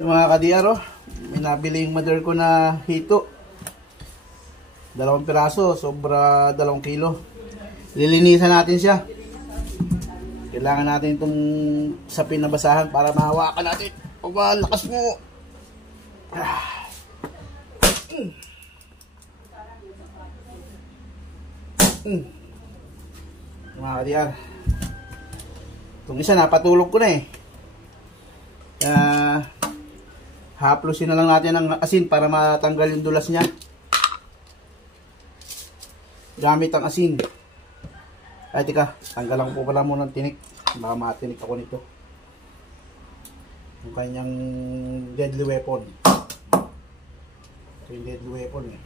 Yung mga ka-DR, oh, may nabili yung mother ko na hito. 2 piraso, sobra 2 kilo. Lilinisan natin siya. Kailangan natin itong sapin na basahan para mahawakan natin. O ba, lakas mo. Mga ka-DR, itong isa napatulog ko na eh. Haplusin na lang natin ng asin para matanggal yung dulas niya. Gamit ang asin. Ay, tika, tanggalan ko pala muna ng tinik. Baka matinik ako nito. Yung kanyang deadly weapon. Ito yung deadly weapon eh.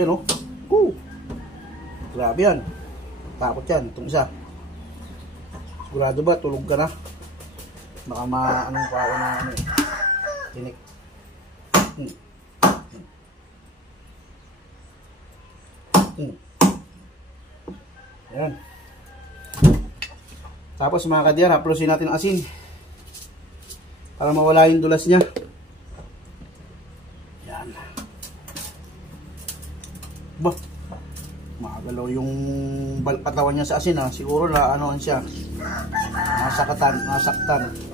Yan oh. Grabe yan. Takot yan. Itong isa. Sigurado ba tulog ka na? Baka maanong pa ako na ano eh. Tinik. Ayan. Tapos mga ka-DR, haplusin natin ang asin para mawala yung dulas niya. Ayan. Bah, magalaw yung katawan niya sa asin ha. Siguro na anoan siya. Nasaktan.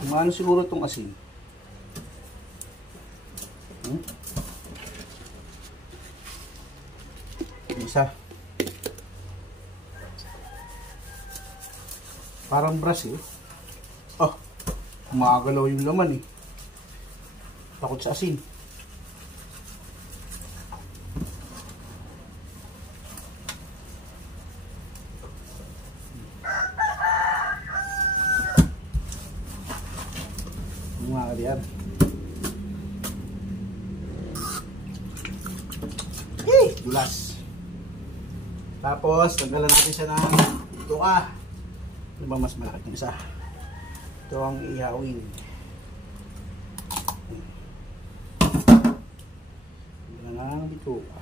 Kumano siguro itong asin. Isa. Parang brush eh. Oh, kumagalaw yung laman eh. Takot sa asin. Mga ka-DR. Dulas. Tapos, tanggalan natin siya ng tuka. Ano ba mas malaki ng isa? Ito ang ihawin. Tanggalan ng tuka.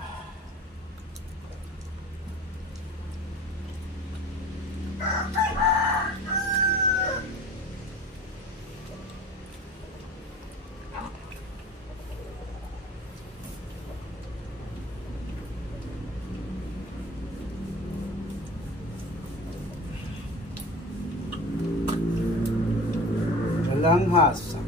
Langhasa.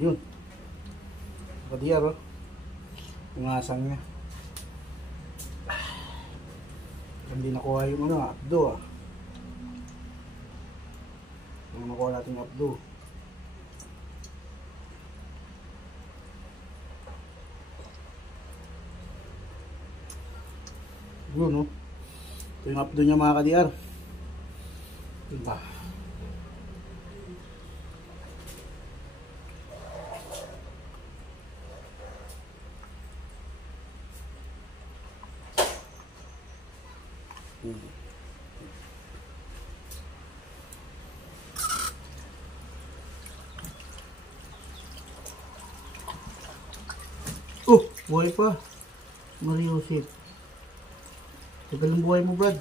Yun. Ka-DR oh. Yung asang niya. Hindi nakuha yung ano, abdo ah. Nakuha natin yung abdo. Yun no. Ito yung abdo niya mga ka-DR. Diba? Oh, buhay pa. Mariusip. Tagal ng buhay mo, Brad.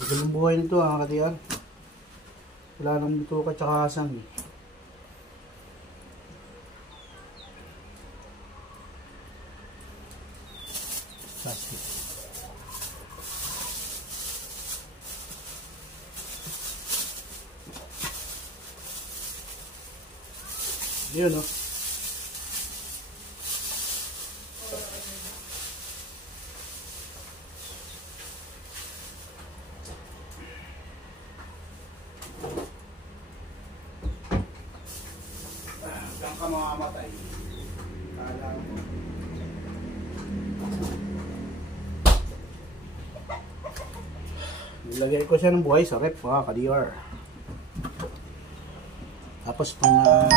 Tagal ng buhay nito, ha, ka-DR. Wala nang dito ka tsaka asang. Plastic. Yun, no? Hanggang ka mamamatay. Kala mo. Nilagay ko siya ng buhay sa rep, ka-DR. Tapos pang